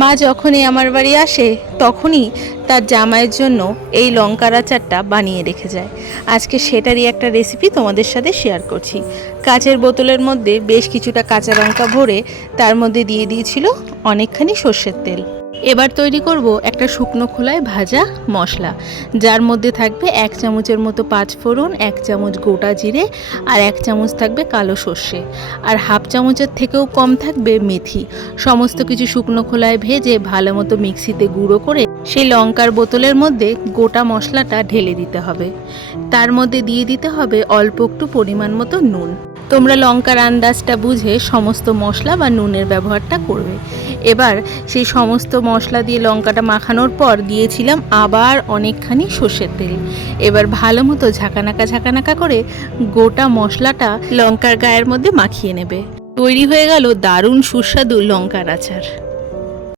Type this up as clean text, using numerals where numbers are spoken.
মা যখনই আমার বাড়ি আসে তখনই তার জামাইয়ের জন্য এই লঙ্কার আচারটা বানিয়ে রেখে যায়। আজকে সেটারই একটা রেসিপি তোমাদের সাথে শেয়ার করছি। কাচের বোতলের মধ্যে বেশ কিছুটা কাঁচা লঙ্কা ভরে তার মধ্যে দিয়ে দিয়েছিল অনেকখানি সর্ষের তেল। এবার তৈরি করব একটা শুকনো খোলায় ভাজা মশলা, যার মধ্যে থাকবে 1 চামচের মতো পাঁচফোড়ন, 1 চামচ গোটা জিরে, আর 1 চামচ থাকবে কালো সর্ষে, আর হাফ চামচের থেকেও কম থাকবে মেথি। সমস্ত কিছু শুকনো খোলায় ভেজে ভালো মতো মিক্সিতে গুঁড়ো করে সেই লঙ্কার বোতলের মধ্যে গোটা মশলাটা ঢেলে দিতে হবে। তার মধ্যে দিয়ে দিতে হবে অল্প একটু পরিমাণ মতো নুন। তোমরা লঙ্কার আন্দাজটা বুঝে সমস্ত মশলা বা নুনের ব্যবহারটা করবে। এবার সেই সমস্ত মশলা দিয়ে লঙ্কাটা মাখানোর পর দিয়েছিলাম আবার অনেকখানি সর্ষের তেল। এবার ভালো মতো ঝাঁকানাকা করে গোটা মশলাটা লঙ্কার গায়ের মধ্যে মাখিয়ে নেবে। তৈরি হয়ে গেল দারুণ সুস্বাদু লঙ্কার আচার।